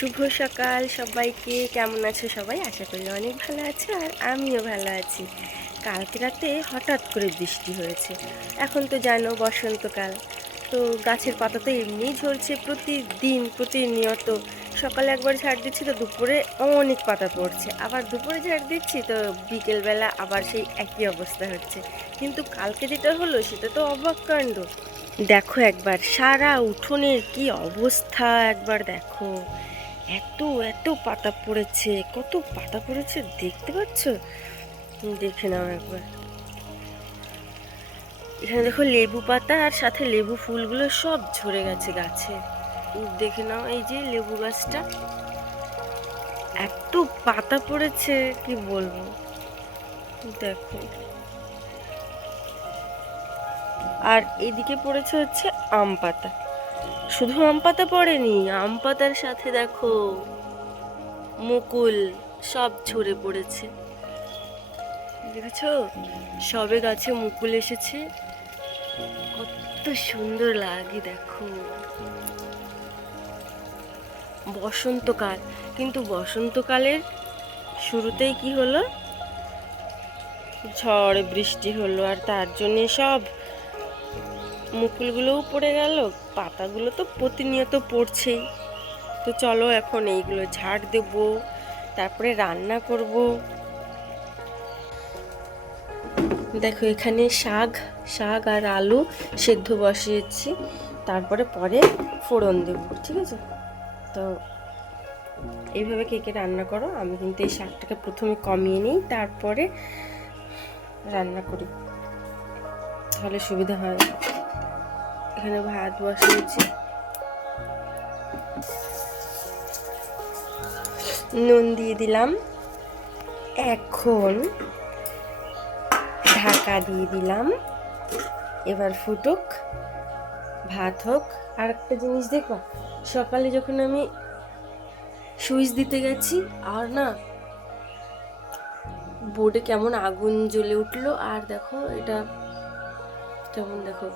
শুভ সকাল সবাইকে। কেমন আছো সবাই? আশা করি অনেক ভালো আছো, আর আমিও ভালো আছি। কালকে রাতে হঠাৎ করে বৃষ্টি হয়েছে। এখন তো জানো বসন্তকাল, তো গাছের পাতা তো এমনিই ঝরছে প্রতিদিন প্রতিনিয়ত। সকালে একবার ঝাড় দিচ্ছি তো দুপুরে অনেক পাতা পড়ছে, আবার দুপুরে ঝাড় দিচ্ছি তো বিকেলবেলা আবার সেই একই অবস্থা হচ্ছে। কিন্তু কালকে যেটা হলো সেটা তো অবাক কাণ্ড। দেখো একবার সারা উঠোনের কি অবস্থা, একবার দেখো। এত এত পাতা পড়েছে, কত পাতা পড়েছে দেখতে পাচ্ছ? দেখে নাও একবার। এখানে দেখো লেবু পাতা আর সাথে লেবু ফুলগুলো সব ঝরে গেছে গাছে। দেখে নাও, এই যে লেবু গাছটা এত পাতা পড়েছে কি বলবো। দেখো, আর এদিকে পড়েছে হচ্ছে আম পাতা। শুধু আম পাতা পড়েনি, আম পাতার সাথে দেখো মুকুল সব ঝরে পড়েছে। দেখেছো, সবে গাছে মুকুল এসেছে, কত সুন্দর লাগে দেখো। বসন্তকাল, কিন্তু বসন্তকালের শুরুতেই কি হলো, ঝড় বৃষ্টি হলো, আর তার জন্যে সব মুকুলগুলোও পড়ে গেল। পাতাগুলো তো প্রতিনিয়ত পড়ছেই। তো চলো এখন এইগুলো ঝাড় দেবো, তারপরে রান্না করব। দেখো এখানে শাক শাক আর আলু সেদ্ধ বসিয়েছি, তারপরে পরে ফোড়ন দেবো, ঠিক আছে? তো এইভাবে কে কে রান্না করো? আমি কিন্তু এই শাকটাকে প্রথমে কমিয়ে নিই, তারপরে রান্না করি, তাহলে সুবিধা হয়। এখানে ভাত বসিয়েছি, নুন দিয়ে দিলাম, এখন ঢাকা দিয়ে দিলাম। এবার ফুটুক, ভাত হোক। আর একটা জিনিস দেখো, সকালে যখন আমি সুইচ দিতে গেছি, আর না বোর্ডে কেমন আগুন জ্বলে উঠলো। আর দেখো এটা কেমন, দেখো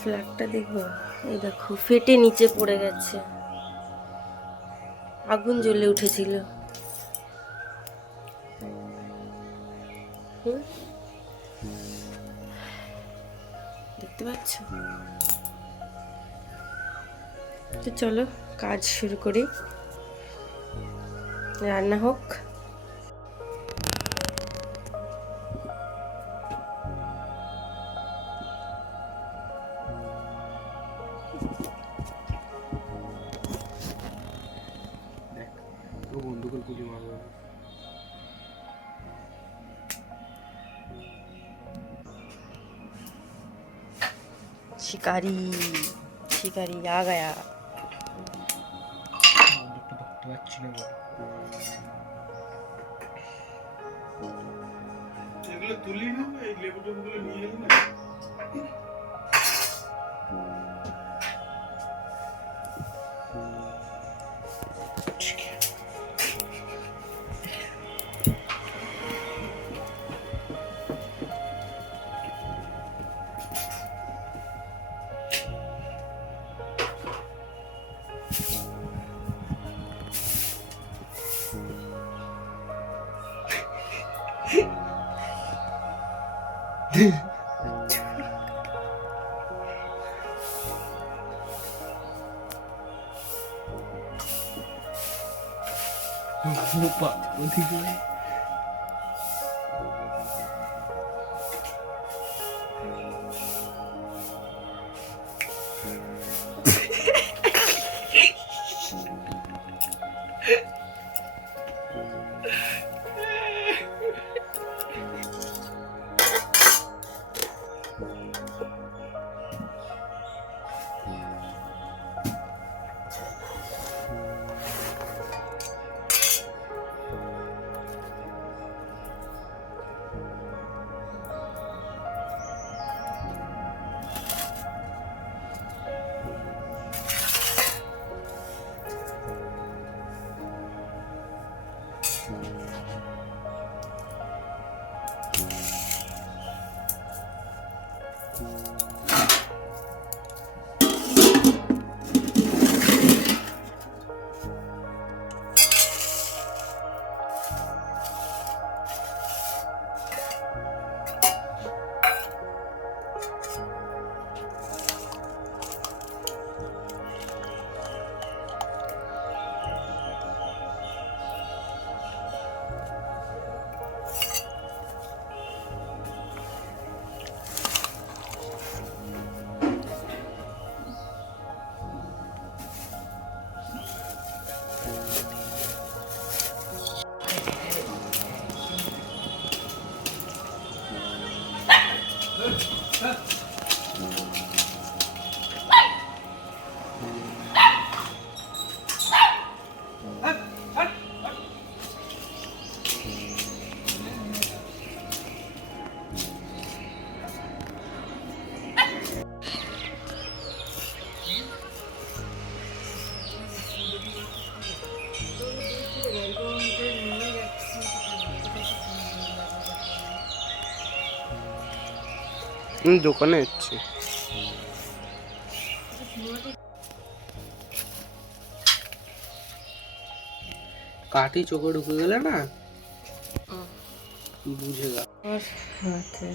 ফ্ল্যাগটা দেখবো, এই দেখো ফেটে নিচে পড়ে গেছে, আগুন জ্বলে উঠেছিল। দেখতে পাচ্ছ? তো চলো কাজ শুরু করি, রান্না হোক। शिकारी शिकारी आ गया। এগুলো তুলি না, এই লেবু টেবুগুলো নিয়ে এলি না। Lupa, odigo. দোকানে যাচ্ছি। কাঠি চোখে ঢুকে গেলে না বুঝে গেল। হাতে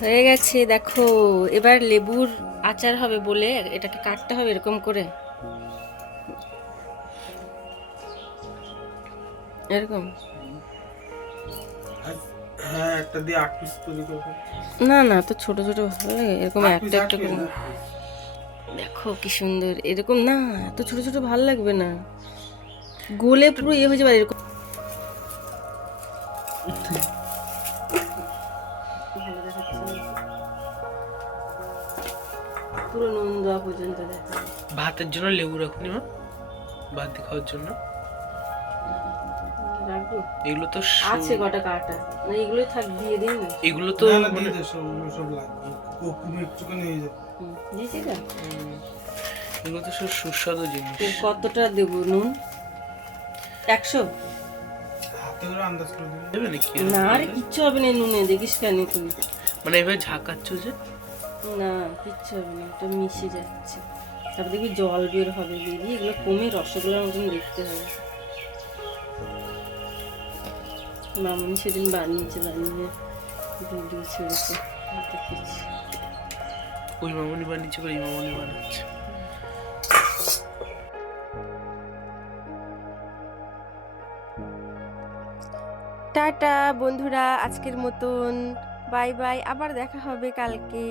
হয়ে গেছে দেখো। এবার লেবুর আচার হবে বলে এটাকে কাটতে হবে এরকম করে, এরকম। হ্যাঁ, একটা দিয়ে 8 পিস তৈরি করবো। না না, তো ছোট ছোট ভালো লাগে এরকম 8 একটা একটা করে। দেখো কি সুন্দর, এরকম না এত ছোট ছোট ভালো লাগবে না, গোলে পুরো ইয়ে হয়ে যাবে এরকম। ভালো দেখাচ্ছে না। পুরো নুন দেওয়া পর্যন্ত দেখা যায়। ভাতের জন্য লেবু রাখুনি মা, ভাত দিয়ে খাওয়ার জন্য। রাখবো, এগুলো তো আছে কটা কাটা, না এগুলোই থাক, দিয়ে দিই না। এগুলো তো না, না, মানে দিয়ে দে, সব লাগবে। তুমি একটুখানি নিয়ে যাও। দিয়েছি না। এগুলো তো সব সুস্বাদু জিনিস। কতটা দেবো নুন? 100? হাতে করে আন্দাজ করে দিবি। দেবে নাকি? না আরে কিচ্ছু হবে না এই নুনে, দেখিস কেন তুই? মানে এভাবে ঝাঁকাচ্ছ যে? না কিচ্ছু হবে না, এটা মিশে যাচ্ছে। তারপর দেখবি জল বের হবে, বেরিয়ে এগুলো কমে রসগোল্লার মতন দেখতে হবে। মামনি সেদিন বানিয়ে ভিডিও ছেড়েছে, দেখেছি। ওই মামনি বানিয়েছে বা এই মামনি বানাচ্ছে। টাটা বন্ধুরা, আজকের মতন বাই বাই, আবার দেখা হবে কালকে।